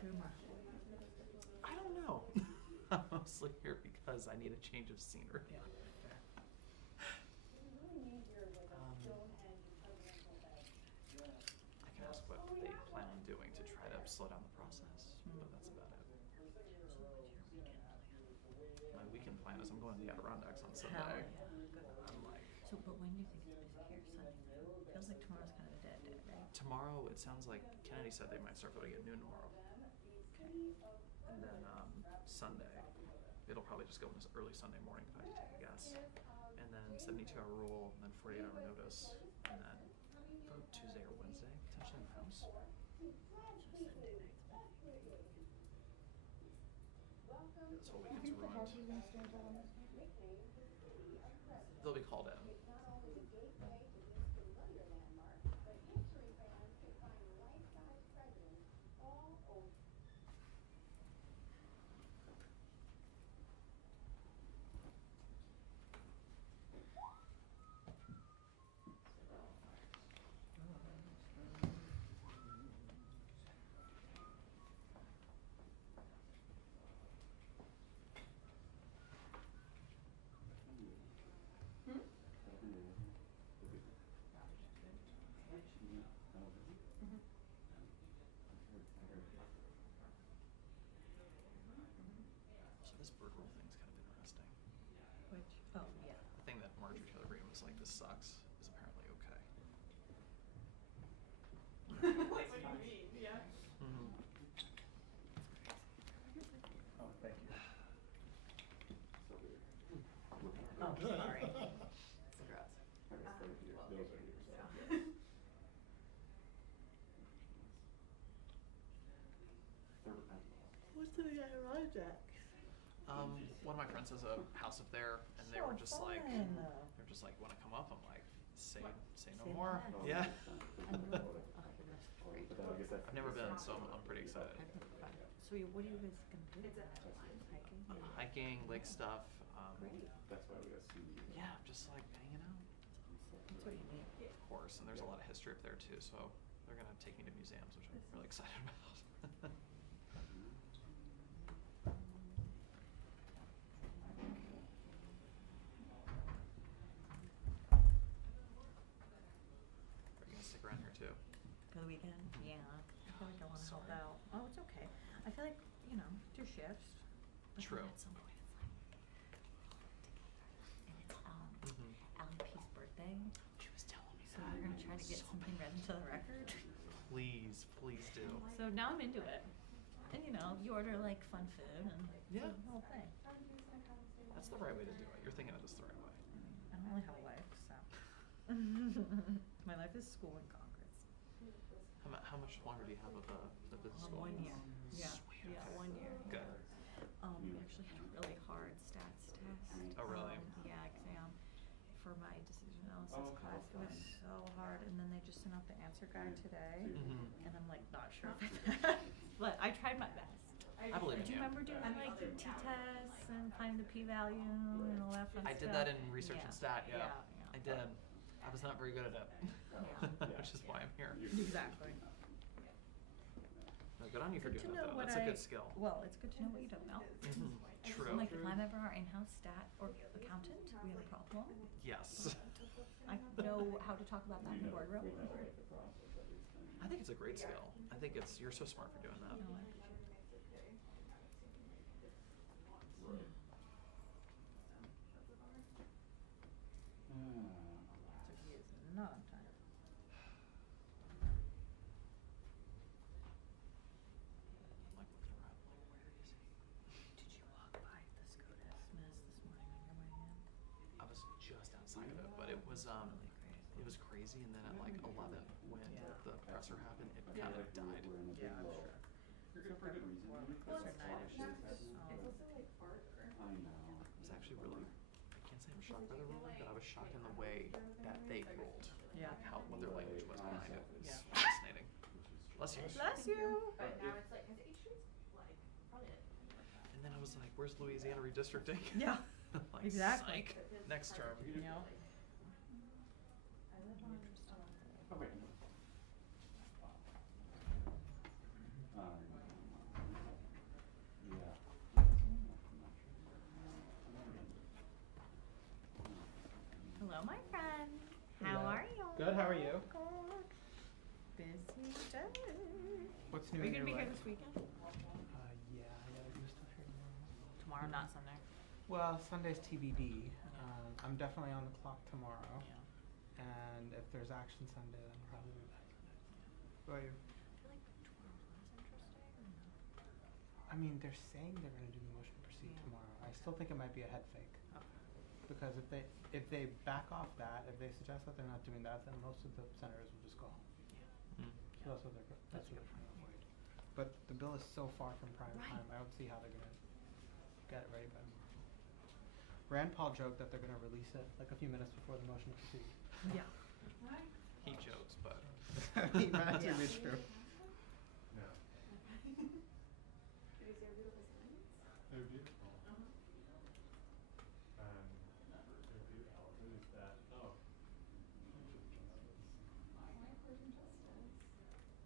Schumer? I don't know. I'm mostly here because I need a change of scenery. Yeah. I can ask what they plan on doing to try to slow down the process, but that's about it. My weekend plan is I'm going to the Adirondacks on Sunday. Hell yeah. Good. I'm like, So, but when do you think it's busy here? Sunday night? Feels like tomorrow's kind of a dead day, right? tomorrow, it sounds like Kennedy said they might start voting at noon tomorrow. Okay. And then Sunday, it'll probably just go in this early Sunday morning if I had to take a guess. And then 72-hour rule, and then 48-hour notice, and then vote Tuesday or Wednesday, potentially in the House. So Sunday night's busy. This whole weekend's ruined. They'll be called in. So this bird rule thing's kind of interesting. Which? Oh, yeah. The thing that Marjorie Taylor Greene was like, this sucks, is apparently okay. What do you mean? Yeah. Mm-hmm. Oh, thank you. Oh, sorry. Congrats. What's the Adirondacks? One of my friends has a house up there, and they were just like, want to come up? I'm like, say no Say more. less. Yeah. Great. I've never been, so I'm pretty excited. So what are you guys gonna do? Hiking? Hiking, lake stuff. Great. That's why we got CD. Yeah, just like hanging out. That's what you need. Of course, and there's a lot of history up there too, so they're gonna take me to museums, which I'm really excited about. Are you gonna stick around here too? For the weekend? Mhm. Yeah. I feel like I wanna help Sorry. out. Oh, it's okay. I feel like, do shifts. But True. then at some point it's like, and it's Mhm. Allie P's birthday. She was telling me So that. we're gonna try to get So something read into the record. Please, please do. So now I'm into it. And you order like fun food and Yeah. the whole thing. That's the right way to do it. You're thinking of this the right way. I don't really have a life, so. My life is school in Congress. How much longer do you have of the business school? 1 year. Yeah. Sweet. Yeah, 1 year. Good. We actually had a really hard stats test. Oh, really? Yeah, exam for my decision analysis class. It was so hard, and then they just sent out the answer guide today, Mhm. and I'm like not sure if I passed, but I tried my best. I believe in Do you you. remember doing like t-tests and finding the p-value and all that fun I stuff? did that in research and stat, yeah. Yeah. I did. I was not very good at it, Yeah. which is why I'm here. Exactly. No, good on you for Good to doing know that though. what That's a good skill. Well, it's good to know what you don't know. Mhm. True. Like if I'm ever our in-house stat or accountant, we have a problem. Yes. I know how to talk about that in the boardroom. I think it's a great skill. I think you're so smart for doing that. No, I appreciate it. So he is not on time. I'm like looking around, like, where is he? Did you walk by the SCOTUS Miss this morning on your way in? I was just outside of it, but it was crazy. And then at like 11, when Yeah. the presser happened, it kind of died. Yeah, I'm sure. You're good for a good reason. Those are night issues. I know. I was actually really, I can't say I'm shocked by the ruling, but I was shocked in the way that they ruled. Yeah. Like what their language was behind it. It's Yeah. fascinating. Bless you. Bless you. But now it's like, cause each street's like fronted. And then I was like, where's Louisiana redistricting? Yeah. Like, Exactly. psych. Next term. Yeah. Oh, wait. Good, how are you? God. Busy day. What's Are new you in gonna be your here life? this weekend? Yeah, I gotta do stuff here tomorrow. Tomorrow, not Sunday. Well, Sunday's TBD. I'm definitely on the clock tomorrow. Yeah. And if there's action Sunday, then I'll probably be back Sunday. What about you? I feel like tomorrow's interesting or no? I mean, they're saying they're gonna do the motion to proceed Yeah. tomorrow. I still think it might be a head fake. Okay. Because if they back off that, if they suggest that they're not doing that, then most of the senators will just go home. Mm. So that's what they're That's what a good they're trying to avoid. But the bill is so far from prime Right. time, I don't see how they're gonna get it ready by tomorrow. Rand Paul joked that they're gonna release it like a few minutes before the motion to proceed. Yeah. He jokes, but He might actually be Yeah. true. No. Did you see our beautiful signs? They're beautiful. They're beautiful. Who is that? Oh. My court injustice.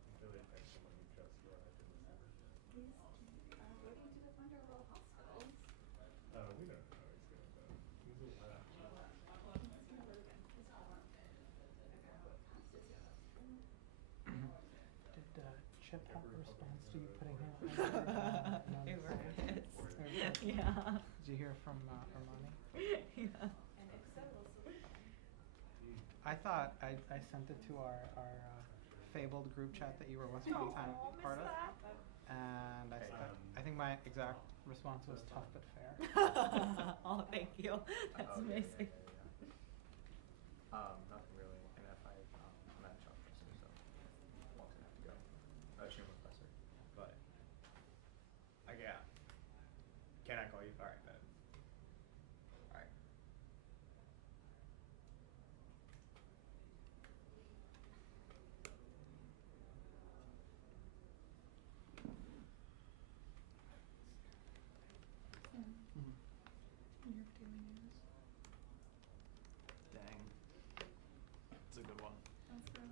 I feel like that's someone who just arrived in this ever. He's voting to defend our rural hospitals. We don't know he's gonna vote. He's a left. He's gonna vote against his form. I forgot how it passes yet. Did Chip have a response to you putting him on? It notice? works. Yeah. Did you hear from Armani? Yeah. And if so, we'll solution. I thought I sent it to our fabled group chat that you were once upon a time Oh, part of, miss and I think my exact response was tough but fair. that. Oh, thank you. That's Oh, yeah, amazing. Nothing really. And if I'm at a job professor, so Walt's gonna have to go. Schumer professor. But yeah. Can I call you? Alright then. Alright. New York Daily News. dang. It's a good one. That's good.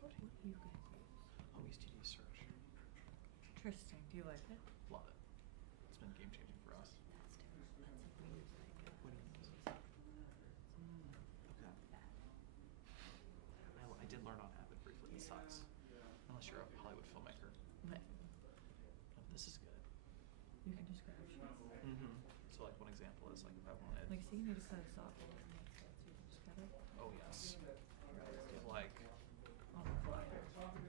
What do you guys use? Always TD search. Interesting. Do you like it? Love it. It's been game changing for us. That's different. That's what we use like What do you use? okay. I did learn on Avid briefly. It sucks. Unless you're a Hollywood filmmaker. But Oh, this is good. you can just grab sheets. Mm-hmm. So like one example is like if I wanted. Like, so you need to cut this off a little bit, so you can just cut it Oh yes. If like on the fly.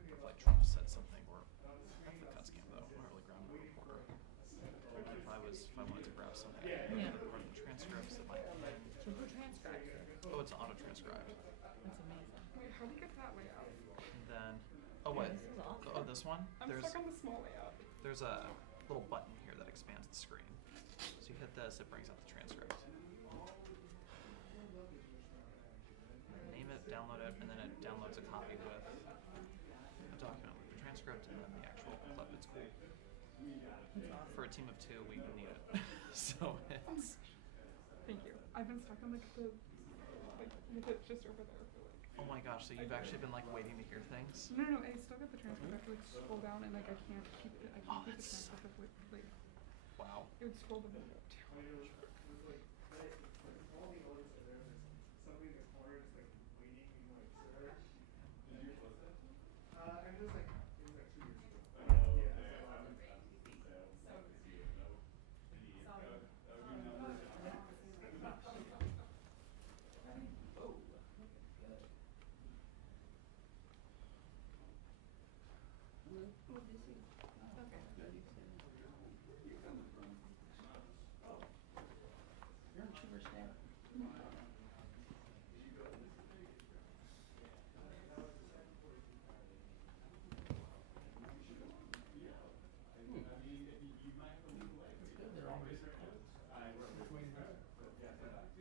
if like Trump said something or that's the cuts cam though. I'm not really grabbing a reporter. If I wanted to grab something Yeah. from the transcripts that might come in. So who transcribes it? Oh, it's auto transcribed. That's amazing. Wait, how do you get that layout? And then oh what? This is awesome. Oh, this one? I'm stuck on the small layout. There's a little button here that expands the screen. So you hit this, it brings out the transcript. Name it, download it, and then it downloads a copy with a document with the transcript and then the actual clip. It's cool. For a team of 2, we need it. So it's Thank you. I've been stuck on like with it just over there for like. oh my gosh, so you've actually been like waiting to hear things? No, I still got the transcript. I have to like scroll down and like I can't keep it. I can't keep the that's transcript of like Wow. it would scroll the video too.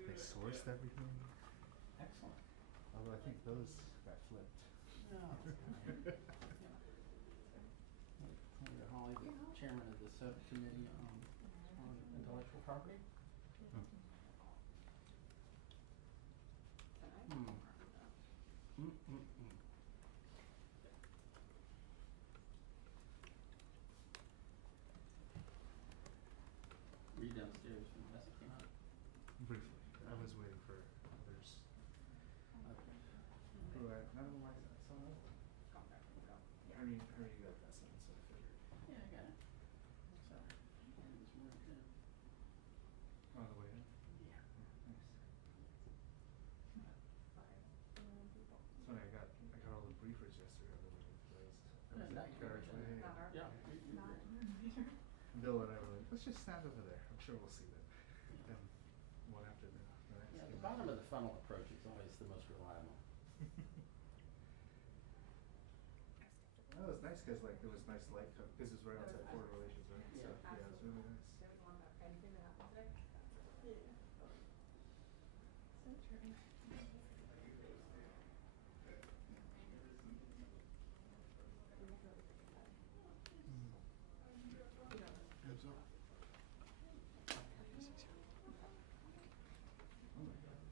They sourced everything. Excellent. Although I think those got flipped. No. Senator Hawley, the chairman of the subcommittee on intellectual property. Were you downstairs when Vanessa came out? Briefly. I was waiting for others. Okay. Who I don't know why I saw that. I mean, I already got that sentence, so I figured. Yeah, I got it. So, and it was more than On the way in? yeah. Nice. It's funny, I got all the briefers yesterday. I was Not yours, encouraged. not ours. Yeah. Bill and I were like, let's just stand over there. I'm sure we'll see them. Then one after the next. Yeah, the bottom of the funnel approach is always the most reliable. That was nice because like there was nice light cover. This is right outside Foreign Relations, right? Yeah. So yeah, it was really nice.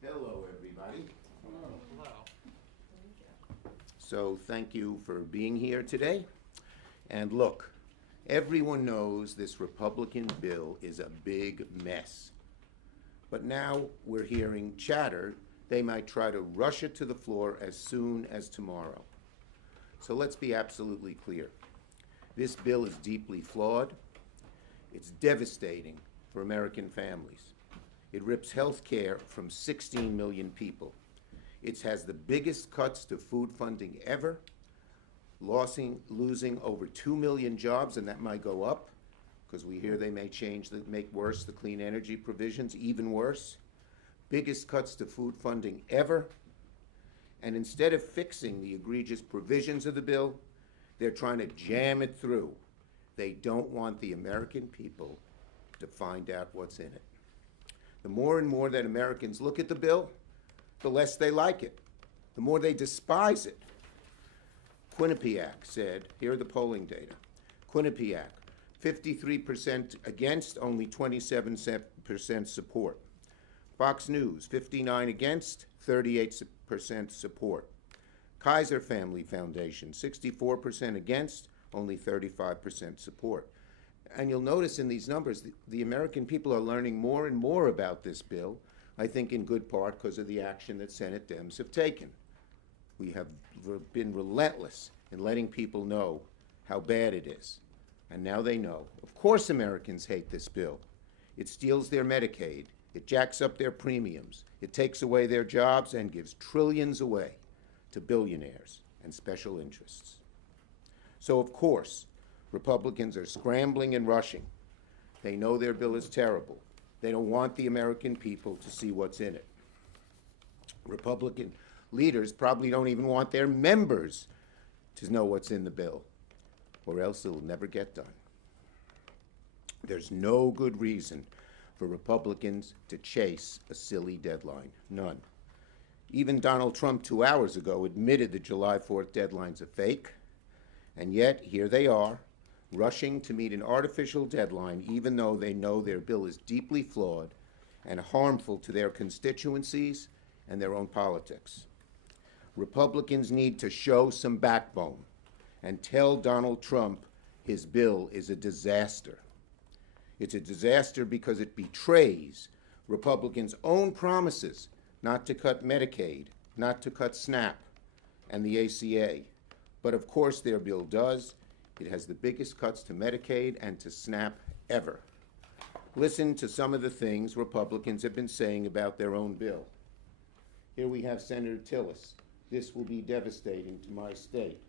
Hello, everybody. Hello. So thank you for being here today. And look, everyone knows this Republican bill is a big mess. But now we're hearing chatter they might try to rush it to the floor as soon as tomorrow. So let's be absolutely clear. This bill is deeply flawed. It's devastating for American families. It rips health care from 16 million people. It has the biggest cuts to food funding ever, losing over 2 million jobs, and that might go up, because we hear they may make worse the clean energy provisions, even worse. Biggest cuts to food funding ever. And instead of fixing the egregious provisions of the bill, they're trying to jam it through. They don't want the American people to find out what's in it. The more and more that Americans look at the bill, the less they like it, the more they despise it. Quinnipiac said, here are the polling data. Quinnipiac, 53% against, only 27% support. Fox News, 59 against, 38% support. Kaiser Family Foundation, 64% against, only 35% support. And you'll notice in these numbers, the American people are learning more and more about this bill, I think in good part because of the action that Senate Dems have taken. We have been relentless in letting people know how bad it is. And now they know. Of course Americans hate this bill. It steals their Medicaid. It jacks up their premiums. It takes away their jobs and gives trillions away to billionaires and special interests. So of course, Republicans are scrambling and rushing. They know their bill is terrible. They don't want the American people to see what's in it. Republican leaders probably don't even want their members to know what's in the bill, or else it'll never get done. There's no good reason for Republicans to chase a silly deadline. None. Even Donald Trump 2 hours ago admitted the July 4th deadline's a fake, and yet here they are, rushing to meet an artificial deadline even though they know their bill is deeply flawed and harmful to their constituencies and their own politics. Republicans need to show some backbone and tell Donald Trump his bill is a disaster. It's a disaster because it betrays Republicans' own promises not to cut Medicaid, not to cut SNAP and the ACA. But of course their bill does. It has the biggest cuts to Medicaid and to SNAP ever. Listen to some of the things Republicans have been saying about their own bill. Here we have Senator Tillis. This will be devastating to my state.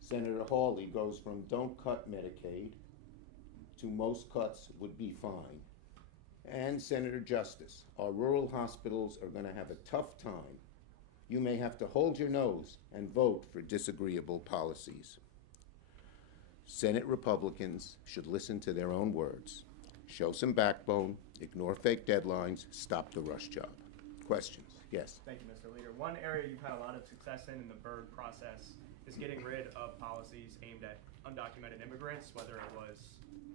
Senator Hawley goes from don't cut Medicaid to most cuts would be fine. And Senator Justice, our rural hospitals are going to have a tough time. You may have to hold your nose and vote for disagreeable policies. Senate Republicans should listen to their own words. Show some backbone, ignore fake deadlines, stop the rush job. Questions? Yes? Thank you, Mr. Leader. One area you've had a lot of success in the Byrd process is getting rid of policies aimed at undocumented immigrants, whether it was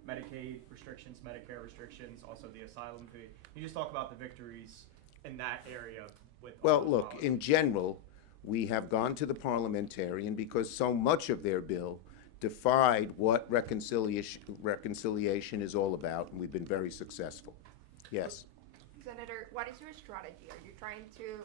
Medicaid restrictions, Medicare restrictions, also the asylum fee. Can you just talk about the victories in that area with Well, all those look, policies? in general, we have gone to the parliamentarian because so much of their bill defied what reconciliation is all about, and we've been very successful. Yes? Senator, what is your strategy? Are you trying to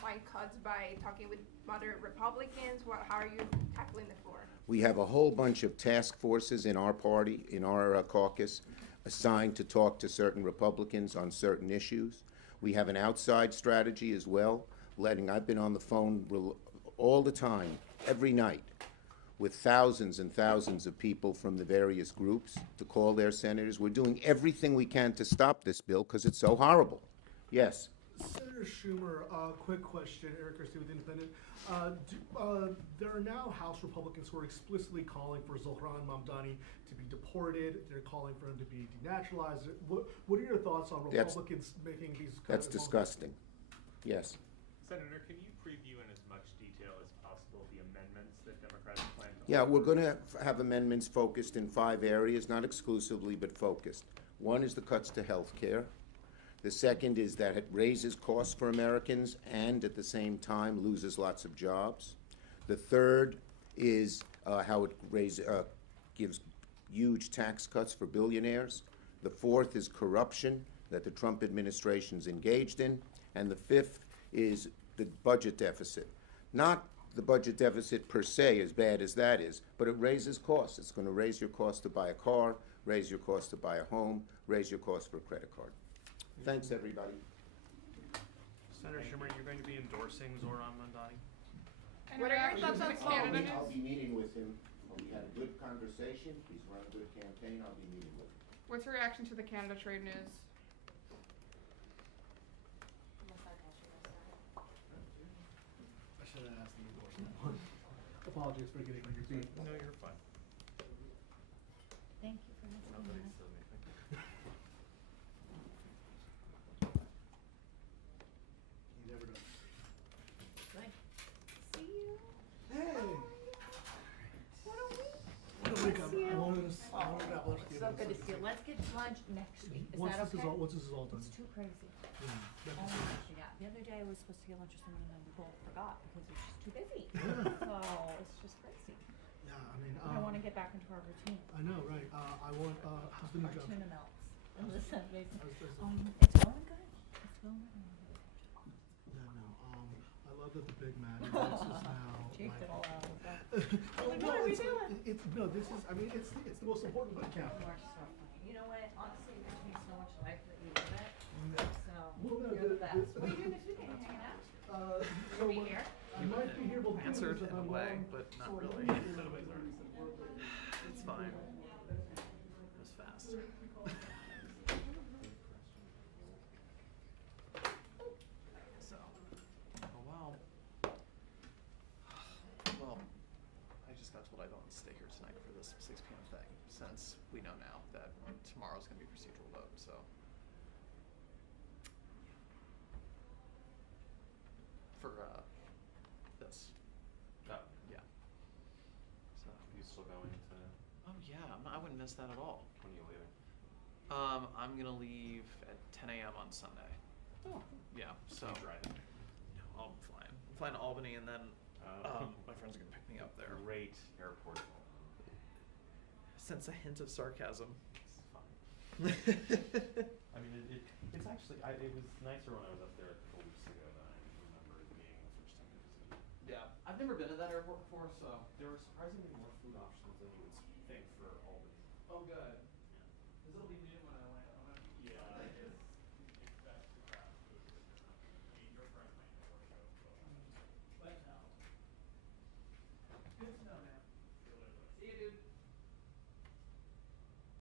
find cuts by talking with moderate Republicans? How are you tackling the floor? We have a whole bunch of task forces in our party, in our caucus, assigned to talk to certain Republicans on certain issues. We have an outside strategy as well, I've been on the phone all the time, every night, with thousands and thousands of people from the various groups to call their senators. We're doing everything we can to stop this bill because it's so horrible. Yes? Senator Schumer, quick question. Eric Christie with Independent. There are now House Republicans who are explicitly calling for Zohran Mamdani to be deported. They're calling for him to be denaturalized. What are your thoughts on Republicans making these kinds That's of disgusting. Yes. Senator, can you preview in as much detail as possible the amendments that Democrats plan to Yeah, we're going to have amendments focused in 5 areas, not exclusively, but focused. One is the cuts to health care. The second is that it raises costs for Americans and at the same time loses lots of jobs. The third is how it gives huge tax cuts for billionaires. The fourth is corruption that the Trump administration's engaged in. And the fifth is the budget deficit. Not the budget deficit per se, as bad as that is, but it raises costs. It's going to raise your cost to buy a car, raise your cost to buy a home, raise your cost for a credit card. Thanks, everybody. Senator Schumer, you're going to be endorsing Zohran Mamdani? What are your thoughts on candidates? I'll be meeting with him. We had a good conversation. He's run a good campaign. I'll be meeting with him. What's your reaction to the Canada trade news? I should have asked the endorsement one. Apologies for getting on your feet. No, you're fine. Thank you for listening. Nobody said anything. He never does. See you. Hey! What a week. What a week. I wanted to so good to see you. Let's get lunch next week. Is Once that this okay? once this is all done. It's too crazy. Yeah, Oh my gosh, yeah. The other day I was supposed to get lunch with someone and then we both forgot because it's just too busy. Yeah. So it's just crazy. Yeah, I mean, I want to get back into our routine. I know, right? I want, how's the new Our job? tuna melts. Listen, How's this? it's going good. It's going good. Yeah, no, I love that the Big Mac is now. Cheeked like- it all out. Oh, Like, no, what are we it's- doing? It's, no, this is, I mean, it's the most important boot camp. You are so funny. You know what? Honestly, it gives me so much life that you live it. So, Well, no, you're the best. this- What are you doing this weekend? You hanging out? So Are we here? I might be here, but Answered because in a I'm way, long, but not so I'm really. not here. It's fine. It was fast. So, oh well. Well, I just got told I don't stay here tonight for this 6 p.m. thing, since we know now that tomorrow's gonna be procedural vote, so. For, this. Oh, Yeah. So. you still going to, Oh yeah, I wouldn't miss that at all. when are you leaving? I'm gonna leave at 10 a.m. on Sunday. Oh. Yeah, so. You driving? No, I'm flying. I'm flying to Albany and then my friends are gonna pick me up there. Great airport. Sense a hint of sarcasm. It's fine. I mean, it's actually, it was nicer when I was up there a couple weeks ago than I remember it being the first time I visited. Yeah, I've never been to that airport before, so. There were surprisingly more food options than you would think for Albany. Oh, good.